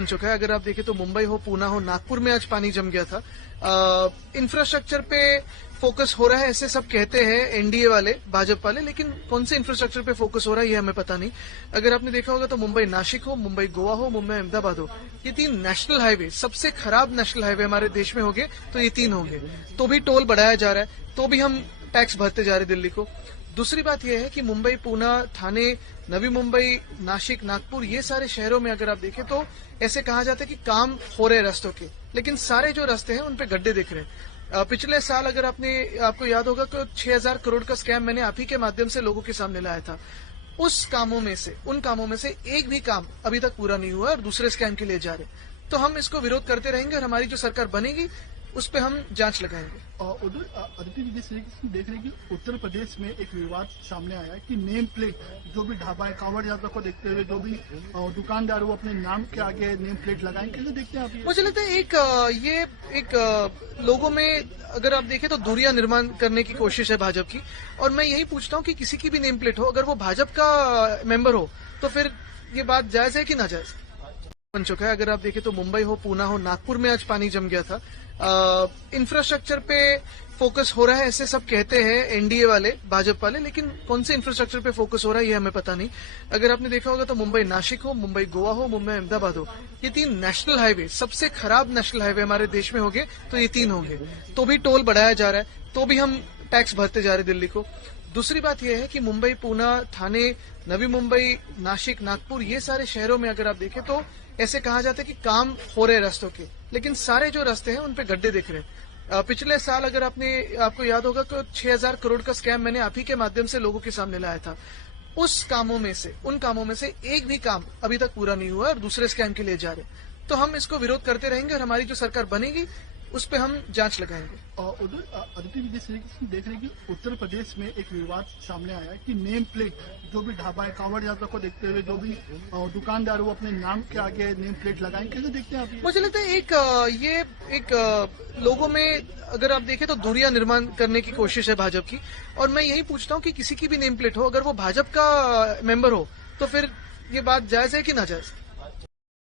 बन चुका है। अगर आप देखें तो मुंबई हो, पूना हो, नागपुर में आज पानी जम गया था। इंफ्रास्ट्रक्चर पे फोकस हो रहा है ऐसे सब कहते हैं एनडीए वाले, भाजपा वाले, लेकिन कौन से इंफ्रास्ट्रक्चर पे फोकस हो रहा है ये हमें पता नहीं। अगर आपने देखा होगा तो मुंबई नासिक हो, मुंबई गोवा हो, मुंबई अहमदाबाद हो, ये 3 नेशनल हाईवे, सबसे खराब नेशनल हाईवे हमारे देश में होंगे तो ये 3 होंगे। तो भी टोल बढ़ाया जा रहा है, तो भी हम टैक्स भरते जा रहे हैं दिल्ली को। दूसरी बात यह है कि मुंबई, पूना, ठाणे, नवी मुंबई, नासिक, नागपुर, ये सारे शहरों में अगर आप देखें तो ऐसे कहा जाता है कि काम हो रहे रास्तों के, लेकिन सारे जो रास्ते हैं उन पे गड्ढे दिख रहे हैं। पिछले साल अगर आपको याद होगा कि 6,000 करोड़ का स्कैम मैंने आप ही के माध्यम से लोगों के सामने लाया था। उन कामों में से एक भी काम अभी तक पूरा नहीं हुआ और दूसरे स्कैम के लिए जा रहे। तो हम इसको विरोध करते रहेंगे और हमारी जो सरकार बनेगी उस पर हम जांच लगाएंगे। और उधर अदिति जी, जिस तरीके से देख रहे हैं कि उत्तर प्रदेश में एक विवाद सामने आया है कि नेम प्लेट, जो भी ढाबा है, कांवड़ यात्रा को देखते हुए जो भी दुकानदार वो अपने नाम के आगे नेम प्लेट लगाएं, कैसे देखते हैं आप ये? मुझे लगता है एक लोगों में अगर आप देखें तो दूरियां निर्माण करने की कोशिश है भाजपा की। और मैं यही पूछता हूं कि किसी की भी नेम प्लेट हो, अगर वो भाजपा का मेंबर हो तो फिर ये बात जायज है कि नाजायज बन चुका है। अगर आप देखें तो मुंबई हो, पूना हो, नागपुर में आज पानी जम गया था। इंफ्रास्ट्रक्चर पे फोकस हो रहा है ऐसे सब कहते हैं एनडीए वाले, भाजपा वाले, लेकिन कौन से इंफ्रास्ट्रक्चर पे फोकस हो रहा है ये हमें पता नहीं। अगर आपने देखा होगा तो मुंबई नासिक हो, मुंबई गोवा हो, मुंबई अहमदाबाद हो, ये 3 नेशनल हाईवे, सबसे खराब नेशनल हाईवे हमारे देश में होंगे तो ये 3 होंगे। तो भी टोल बढ़ाया जा रहा है, तो भी हम टैक्स भरते जा रहे हैं दिल्ली को। दूसरी बात यह है कि मुंबई, पूना, ठाणे, नवी मुंबई, नासिक, नागपुर, ये सारे शहरों में अगर आप देखें तो ऐसे कहा जाता है कि काम हो रहे रास्तों के, लेकिन सारे जो रास्ते हैं उन पे गड्ढे दिख रहे हैं। पिछले साल अगर आपको याद होगा कि 6,000 करोड़ का स्कैम मैंने आप ही के माध्यम से लोगों के सामने लाया था। उन कामों में से एक भी काम अभी तक पूरा नहीं हुआ और दूसरे स्कैम के लिए जा रहे। तो हम इसको विरोध करते रहेंगे और हमारी जो सरकार बनेगी उस पर हम जांच लगाएंगे। और उधर अदिति जी, जिस तरीके से देख रहे हैं कि उत्तर प्रदेश में एक विवाद सामने आया है कि नेम प्लेट, जो भी ढाबा है, कांवड़ यात्रा को देखते हुए जो भी दुकानदार वो अपने नाम के आगे नेम प्लेट लगाएं, कैसे देखते हैं आप ये? मुझे लगता है एक लोगों में अगर आप देखें तो दूरियां निर्माण करने की कोशिश है भाजपा की। और मैं यही पूछता हूं कि किसी की भी नेम प्लेट हो, अगर वो भाजपा का मेंबर हो तो फिर ये बात जायज है कि नाजायज।